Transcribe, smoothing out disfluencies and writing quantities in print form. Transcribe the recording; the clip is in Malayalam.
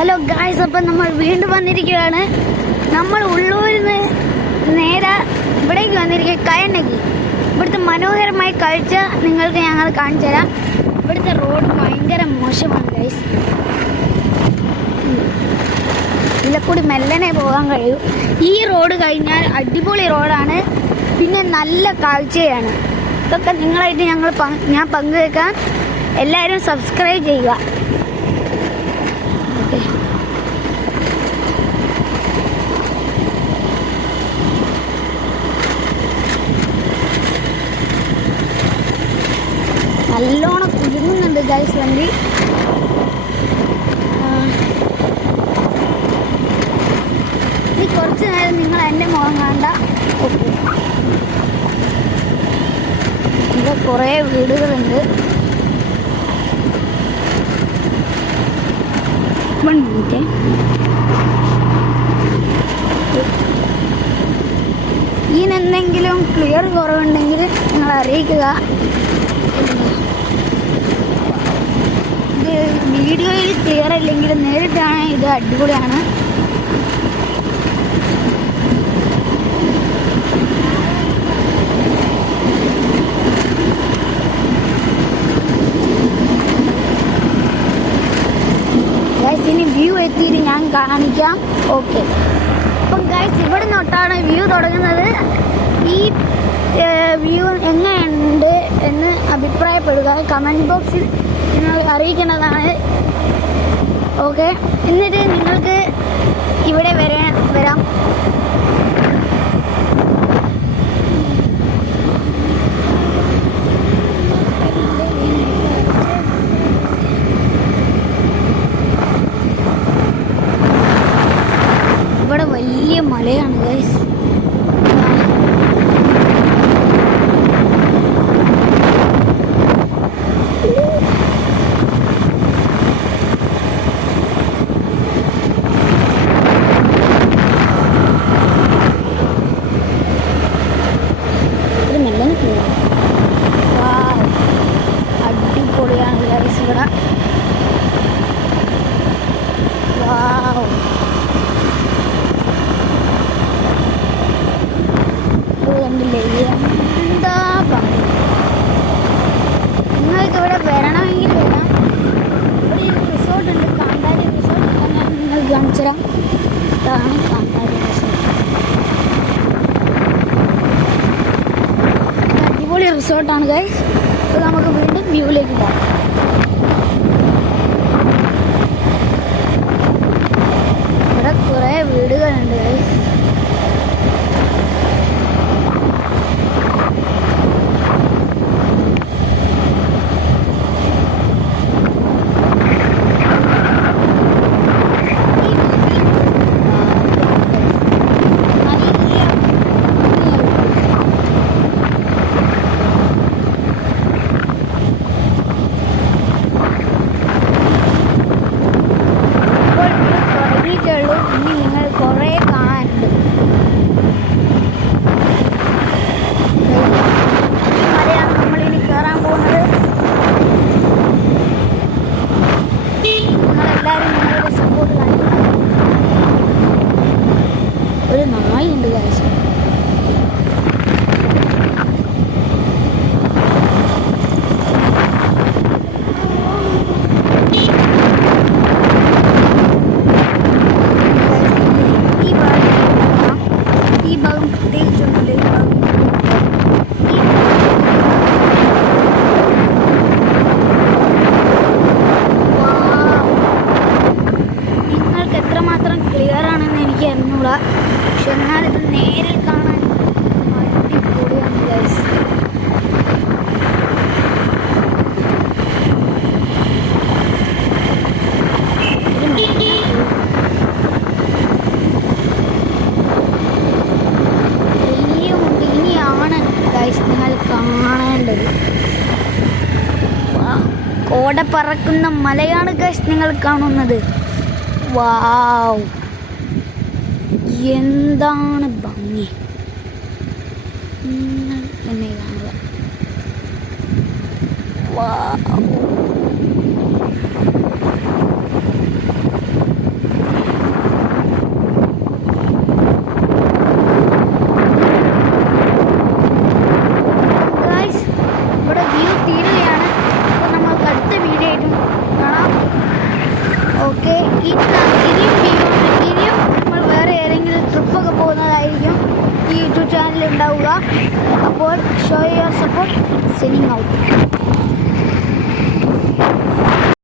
ഹലോ ഗായ്സ്, അപ്പം നമ്മൾ വീണ്ടും വന്നിരിക്കുകയാണ്. നമ്മൾ ഉള്ളൂരിൽ നിന്ന് നേരെ ഇവിടേക്ക് വന്നിരിക്കുക കയണ്ണകി. ഇവിടുത്തെ മനോഹരമായ കാഴ്ച നിങ്ങൾക്ക് ഞങ്ങൾ കാണിച്ചു തരാം. ഇവിടുത്തെ റോഡ് ഭയങ്കര മോശമാണ് ഗൈസ്. ഇതിലെ കൂടി മെല്ലനെ പോകാൻ കഴിയും. ഈ റോഡ് കഴിഞ്ഞാൽ അടിപൊളി റോഡാണ്, പിന്നെ നല്ല കാഴ്ചയാണ്. ഇതൊക്കെ നിങ്ങളായിട്ട് ഞാൻ പങ്കുവെക്കാൻ. എല്ലാവരും സബ്സ്ക്രൈബ് ചെയ്യുക. നല്ലോണം കുലുങ്ങുന്നുണ്ട് ഗൈസ് വണ്ടി. ഇനി കുറച്ച് നേരം നിങ്ങൾ എൻ്റെ മുഖം കാണണ്ട. ഇവിടെ കുറേ വീടുകളുണ്ട്. 1 മിനിറ്റ്. ഇതിനെന്തെങ്കിലും ക്ലിയർ കുറവുണ്ടെങ്കിൽ നിങ്ങൾ അറിയിക്കുക. ഇത് വീഡിയോയിൽ ക്ലിയർ അല്ലെങ്കിൽ നേരിട്ടാണ് ഇത് അടിപൊളിയാണ്. ഗൈസ്, ഇനി വ്യൂ എത്തിയിട്ട് ഞാൻ കാണിക്കാം. ഓക്കെ, അപ്പം ഗൈസ് ഇവിടെ നിന്നൊട്ടാണ് വ്യൂ തുടങ്ങുന്നത്. ഈ വ്യൂ എങ്ങനെയുണ്ട് എന്ന് അഭിപ്രായപ്പെടുക. കമൻറ്റ് ബോക്സിൽ നിങ്ങൾ അറിയിക്കേണ്ടതാണ്. ഓക്കെ, എന്നിട്ട് നിങ്ങൾക്ക് ഇവിടെ വരാം. ഇവിടെ വലിയ മലയാണ് ഗൈസ്. അടിപൊളിയാണ് ഗൈസ് ഇവിടെ. കണ്ടില്ലേ എന്താ ഭംഗി. നിങ്ങൾക്ക് ഇവിടെ വരണമെങ്കിൽ വരാം. ഇവിടെ ഒരു റിസോർട്ട് ഉണ്ട്, കാന്താരി റിസോർട്ട്. ഞാൻ നിങ്ങൾക്ക് കാണിച്ചു തരാം. ഇതാണ് കാന്താരി റിസോർട്ട്. അടിപൊളി റിസോർട്ടാണ് ഗൈസ്. അപ്പോൾ നമുക്ക് വീണ്ടും വ്യൂവിലേക്ക് പോകാം. ഇവിടെ കുറേ വീടുകളുണ്ട് ഗൈസ്. ഇനി നിങ്ങൾ കുറേ കാണാനുണ്ട്. ഈ മലയാണ് നമ്മളിനി കയറാൻ പോകുന്നത്. നിങ്ങളെല്ലാവരും നിങ്ങളുടെ സപ്പോർട്ട് കാണിക്കും. ഒരു നായുണ്ട് ഗൈസ്. നിങ്ങൾക്ക് എത്രമാത്രം ക്ലിയർ ആണെന്ന് എനിക്ക് അറിഞ്ഞൂടാ, പക്ഷെ എന്നാലിത് നേരിൽ കാണാൻ അടിപൊളിയാണ് ഗൈസ്. വലിയമുണ്ട്. ഇനിയാണ് ഗൈസ് നിങ്ങൾ കാണേണ്ടത്. കോട പറക്കുന്ന മലയാണ് ഗൈസ് നിങ്ങൾ കാണുന്നത്. വാവ്, എന്താണ് ഭംഗി. നിങ്ങൾ എന്നെ കാണുക. വാവ്. ഇനിയും നമ്മൾ വേറെ ഏതെങ്കിലും ട്രിപ്പൊക്കെ പോകുന്നതായിരിക്കും ഈ യൂട്യൂബ് ചാനലിൽ ഉണ്ടാവുക. അപ്പോൾ show your support, signing out.